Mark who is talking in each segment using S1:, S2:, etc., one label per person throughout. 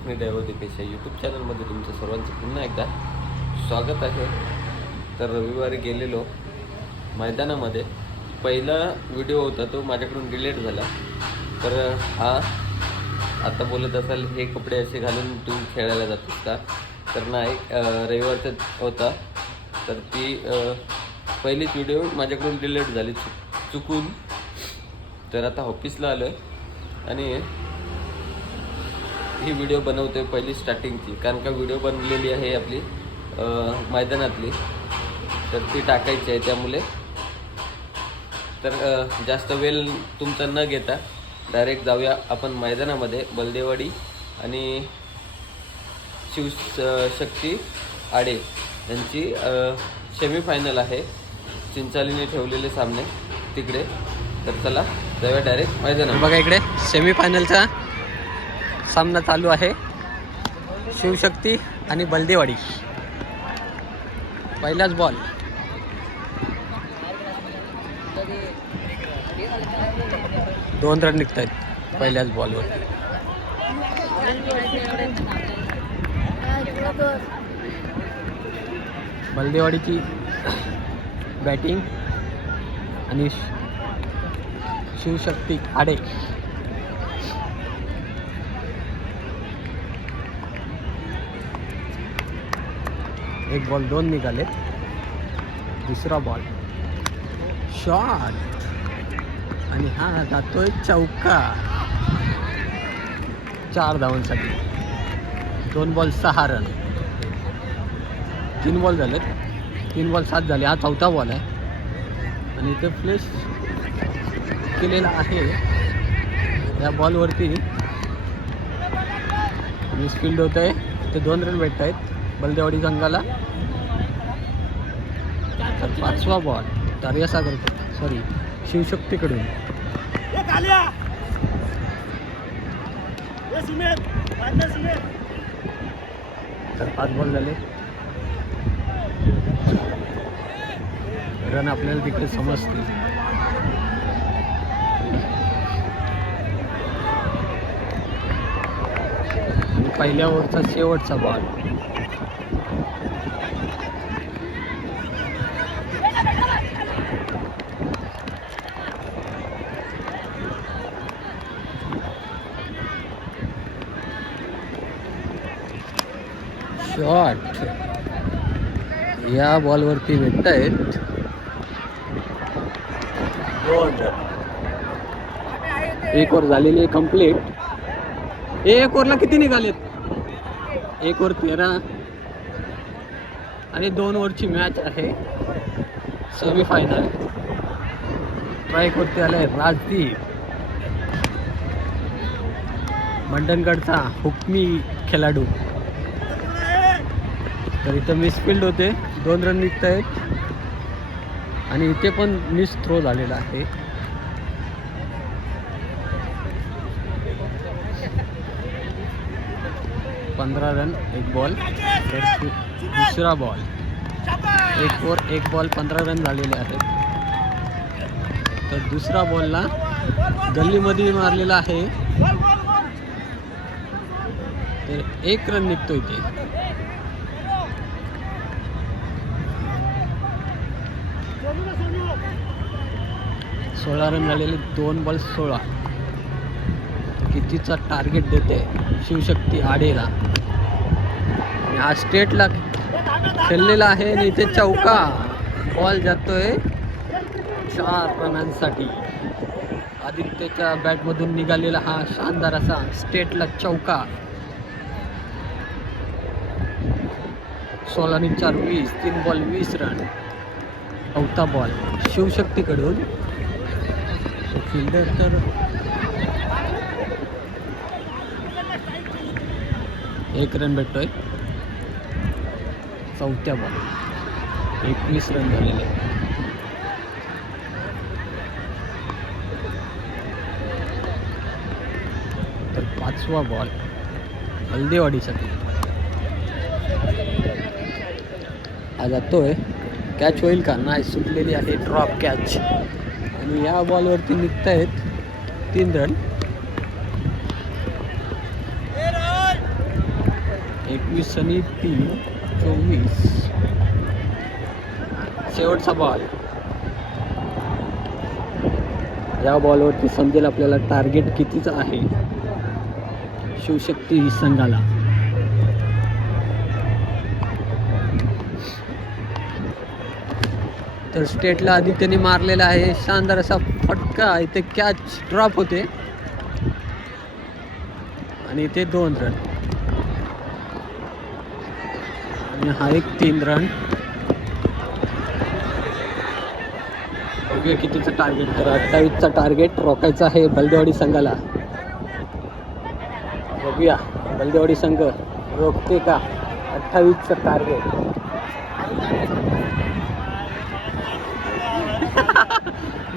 S1: नमस्कार मंडळी Konkani driver YouTube चॅनलमध्ये तुमचं सर्वांचं पुन्हा एकदा स्वागत आहे. तर रविवारी गेलेलो मैदानामध्ये. पहिला व्हिडिओ होता तो माझ्याकडून डिलीट झाला. तर हा आता बोलत असाल हे कपडे असे घालून तू खेळायला जातोस का? तर नाही रविवारचा होता. तर ती पहिलीच व्हिडिओ माझ्याकडून डिलीट झाली चुकून. तर आता ऑफिसला आलो आणि ही व्हिडिओ बनवतोय पहिली स्टार्टिंगची कारण का व्हिडिओ बनलेली आहे आपली मैदानातली. तर ती टाकायची आहे त्यामुळे. तर जास्त वेळ तुमचा न घेता डायरेक्ट जाऊया आपण मैदानामध्ये. बलदेवाडी आणि शिवशक्ती आडे यांची सेमीफायनल आहे. चिंचालीने ठेवलेले सामने. तिकडे. तर चला जाऊया डायरेक्ट मैदानात
S2: बघा इकडे सेमीफायनलचा सामना चालू आहे. शिवशक्ती आणि बलदेवाडी. पहिलाच बॉल दोन रन निघत आहेत पहिल्याच बॉलवर बलदेवाडीची बॅटिंग आणि शि- शिवशक्ती आडे. एक बॉल दोन निघाले दुसरा बॉल शॉट आणि हा जातोय चौका. चार धावांसाठी. दोन बॉल सहा रन तीन बॉल झालेत. तीन बॉल सात झाले. हा चौथा बॉल आहे. आणि इथे फ्लेश केलेला आहे. या बॉलवरती मिसफिल्ड होत आहे ते दोन रन भेटत आहेत बलदेवाडी संघाला तर पाचवा बॉल तार्यासागर सॉरी शिवशक्तीकडून. तर पाच बॉल झाले. रन आपल्याला तिकडे समजतील. पहिल्या ओव्हरचा शेवटचा बॉल शॉट. या बॉलवरती भेटत आहेत एक ओव्हर झालेली कंप्लीट एक ओव्हरला किती निघालेत? एक ओव्हर तेरा. आणि दोन ओव्हरची मॅच आहे. सेमीफायनल स्ट्राईकवरती आलाय राजदीप. मंडणगडचा हुकमी खेळाडू. तर इथं मिसफिल्ड होते. दोन रन निघत आहेत आणि इथे पण मिस थ्रो झालेला आहे. पंधरा रन एक बॉल तर दुसरा बॉल एक ओवर एक बॉल पंधरा रन झालेले आहेत. तर दुसरा बॉलला गल्लीमध्ये मारलेला आहे. तर एक रन निघतो इथे. सोळा रन झालेले दोन बॉल सोळा. कितीचा टार्गेट देते शिवशक्ती आडेला आणि हा स्टेटला खेळलेला आहे आणि इथे चौका. बॉल जातोय चार रनांसाठी. आदित्यच्या बॅटमधून निघालेला हा शानदार असा स्टेटला चौका. सोळा आणि चार वीस तीन बॉल वीस रन चौथा बॉल शिवशक्तीकडून फिल्डर तर एक रन भेटतोय. चौथ्या बॉल एकवीस रन झालेले. तर पाचवा बॉल हल्देवाडीसाठी. हा जातोय. कॅच होईल का? नाही सुटलेली आहे. ड्रॉप कॅच आणि या बॉलवरती निघत आहेत तीन रन. एकवीस आणि तीन चोवीस. शेवटचा बॉल या बॉलवरती समजेल आपल्याला टार्गेट कितीचं आहे? शिवशक्ती ही संघाला. तर स्टेटला आदित्यने मारलेला आहे. शानदार असा फटका इथे कॅच ड्रॉप होते. आणि इथे दोन रन आणि हा एक तीन रन बघूया कितीचं टार्गेट तर अठ्ठावीसचा टार्गेट रोखायचा आहे बलदेवाडी संघाला. बघूया. बलदेवाडी संघ रोखते का? अठ्ठावीसचं टार्गेट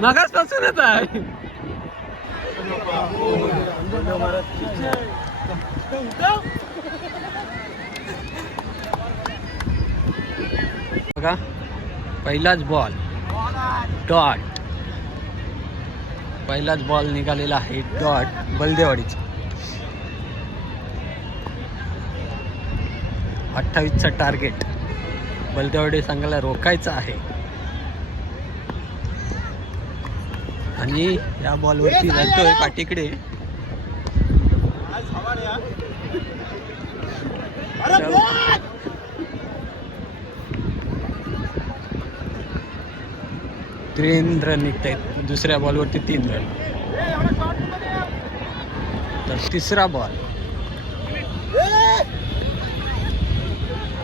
S2: मगासपासून येत आहे. बघा पहिलाच बॉल डॉट पहिलाच बॉल निघालेला आहे. डॉट बलदेवाडीचा. अठ्ठावीसचा टार्गेट बलदेवाडी संघाला रोखायचं आहे. आणि या बॉलवरती जातोय पाठीकडे. तीन रन निघत आहेत दुसऱ्या बॉलवरती तीन रन तर तिसरा बॉल.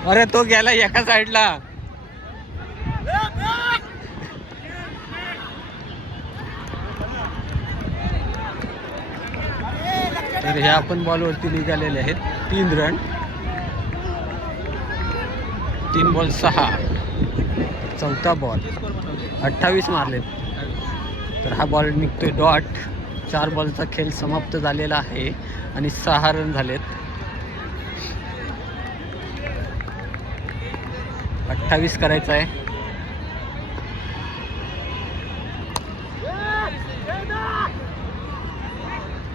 S2: अरे तो गेला एका साईडला तर हे आपण बॉलवरती निघालेले आहेत. तीन रन तीन बॉल सहा. चौथा बॉल अठ्ठावीस मारले. तर हा बॉल निघतोय डॉट चार बॉलचा खेळ समाप्त झालेला आहे आणि सहा रन झालेत. अठ्ठावीस करायचं आहे.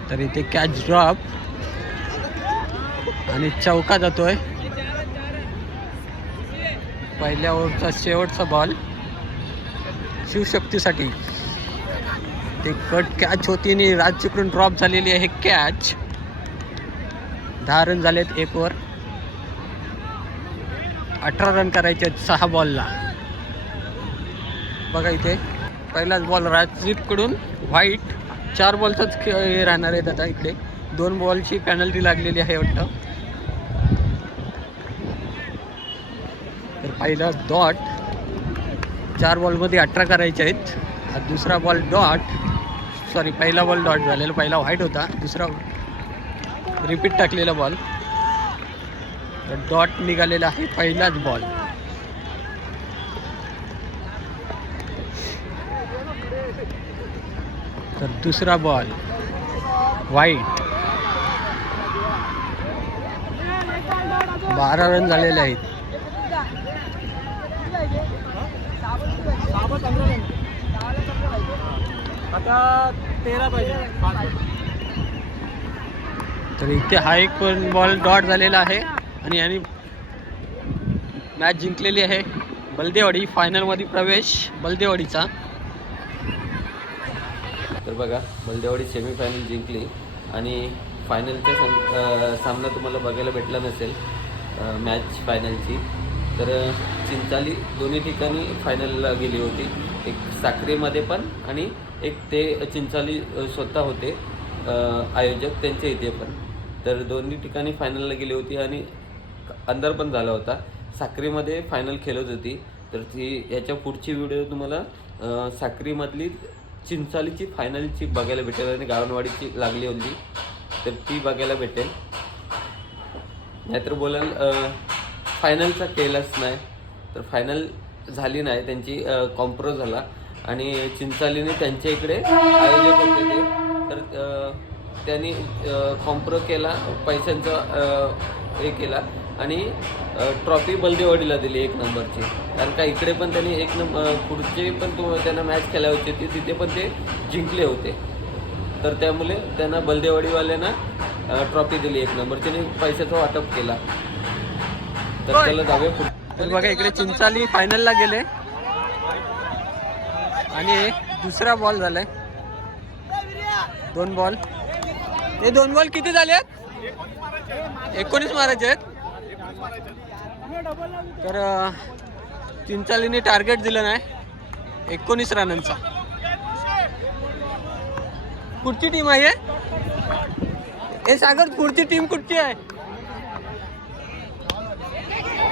S2: तर इथे कॅच ड्रॉप आणि चौका जातोय. पहिल्या ओव्हरचा शेवटचा बॉल शिवशक्तीसाठी. ते कट कॅच होती आणि राजचीकडून ड्रॉप झालेली आहे कॅच दहा रन झालेत एक ओव्हर अठरा रन करायचे आहेत सहा बॉलला बघा इथे. पहिलाच बॉल राजदीपकडून व्हाईट चार बॉलचाच खेळ हे राहणार आहेत आता इकडे. दोन बॉलची पॅनल्टी लागलेली आहे वाटतं. तर पहिला डॉट चार बॉलमध्ये अठरा करायचे आहेत. हा दुसरा बॉल डॉट सॉरी पहिला बॉल डॉट झालेला पहिला व्हाईट होता. दुसरा रिपीट टाकलेला बॉल तर डॉट निघालेला आहे पहिलाच बॉल तर दुसरा बॉल व्हाईट बारा रन झालेले आहेत.
S3: आता तेरा पाहिजे.
S2: तर इथे हा एक पण बॉल डॉट झालेला आहे आणि यांनी मॅच जिंकलेली आहे. बलदेवाडी फायनलमध्ये प्रवेश. बलदेवाडीचा.
S1: तर बघा बलदेवाडी सेमीफायनल जिंकली. आणि फायनलचा सं सामना तुम्हाला बघायला भेटला नसेल मॅच फायनलची तर चिंचाली दोन्ही ठिकाणी फायनलला गेली होती. एक साक्रीमध्ये पण आणि एक ते चिंचाली स्वतः होते आयोजक त्यांच्या इथे पण. तर दोन्ही ठिकाणी फायनलला गेली होती आणि अंदर पण झाला होता. साक्रीमध्ये फायनल खेळत होती. तर ती याच्या पुढची व्हिडिओ तुम्हाला साखरीमधली साक्रीमधली चिंचालीची फायनलची बघायला भेटेल आणि गावणवाडीची लागली होती तर ती बघायला भेटेल. नाहीतर बोलाल फायनलचा केलाच नाही. तर फायनल झाली नाही त्यांची कॉम्प्रो झाला. आणि चिंचालीने त्यांच्या इकडे आयोजक होते ते. तर त्यांनी कॉम्प्रो केला पैशांचा हे केला. आणि ट्रॉफी बलदेवाडीला दिली एक नंबरची. कारण का इकडे पण त्यांनी एक नंबर पुढचे पण तो त्यांना मॅच खेळायला होते ते तिथे पण ते जिंकले होते. तर त्यामुळे त्यांना बलदेवाडीवाल्यांना ट्रॉफी दिली एक नंबर त्यांनी पैशाचा वाटप केला. तर पुढे.
S2: तर बघा इकडे चिंचाली फायनलला गेले. आणि दुसरा बॉल झालाय. दोन बॉल हे दोन बॉल किती झाले एकोणीस मारायचे आहेत. तर चिंचालीने टार्गेट दिलं नाही. एकोणीस रनांचा. कुठची टीम आहे हे? सागर पुढची टीम कुठची आहे?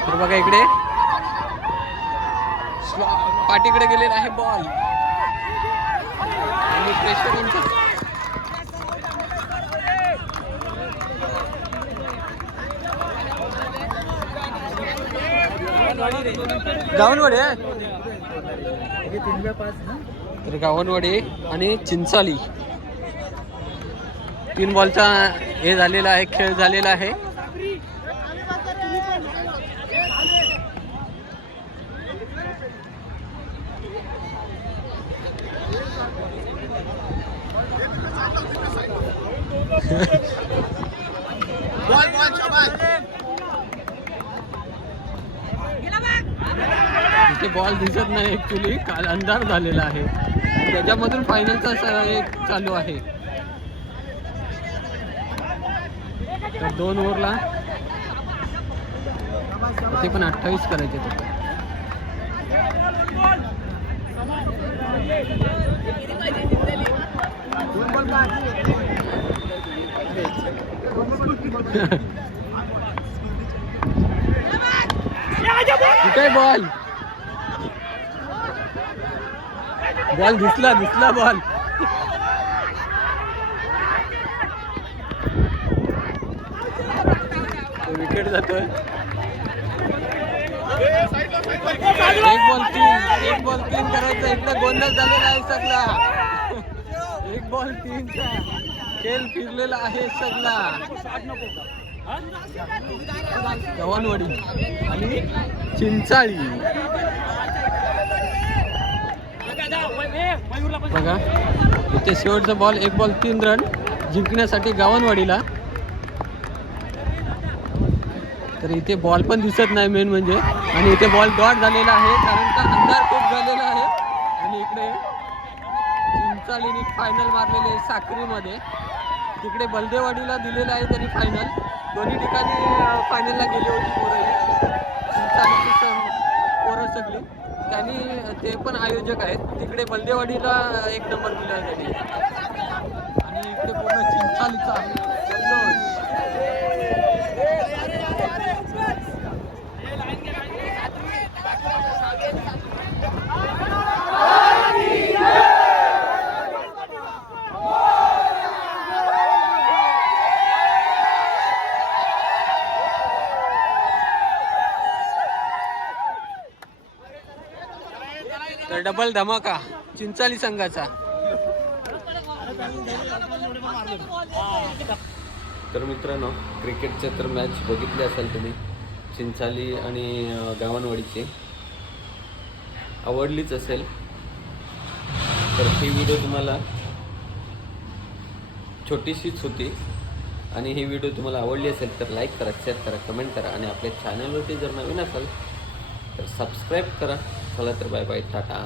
S2: तर बघा इकडे. पाठीकडे गेलेला आहे बॉल. आणि प्रेशर गावनवाडी आहे तर गावनवाडी आणि चिंचाली. तीन बॉलचा हे झालेला आहे खेळ झालेला आहे. तिथे बॉल दिसत नाही ऍक्च्युली काल अंधार झालेला आहे. त्याच्यामधून फायनलचा एक चालू आहे. तर दोन ओव्हरला. ते पण अठ्ठावीस करायचे ते बॉल! बॉल दिसला दिसला बॉल. विकेट जातोय. एक बॉल तीन एक बॉल तीन करायचा. इथला गोंधळ झालेला आहे सगळा. एक बॉल तीनचा खेळ फिरलेला आहे सगळा. गव्हाणवाडी आणि चिंचाळी. बघा इथे शेवटचा बॉल एक बॉल तीन रन जिंकण्यासाठी गावनवाडीला. तर इथे बॉल पण दिसत नाही मेन म्हणजे. आणि इथे बॉल डॉट झालेला आहे कारण का अंधार खूप झालेला आहे. आणि इकडे चिंचालीने फायनल मारलेले आहे तिकडे बलदेवाडीला दिलेलं आहे त्यांनी फायनल दोन्ही ठिकाणी फायनलला गेली होती पोरं चिंचालीची पोरं सगळी. त्यांनी ते पण आयोजक आहेत. तिकडे बलदेवाडीला एक नंबर दिला त्यांनी आणि इकडे पूर्ण चिंचालीचा जल्लोष. तर डबल धमाका चिंचाली संघाचा.
S1: तर मित्रांनो क्रिकेटचे तर मॅच बघितले असाल तुम्ही चिंचाली आणि अं, गावनवाडीची. आवडलीच असेल. तर ही व्हिडिओ तुम्हाला छोटीशीच होती आणि ही व्हिडिओ तुम्हाला आवडली असेल तर लाईक करा शेअर करा कमेंट करा आणि आपल्या चॅनलवरती जर नवीन असाल तर सबस्क्राईब करा. चला तर बाय बाय टाटा.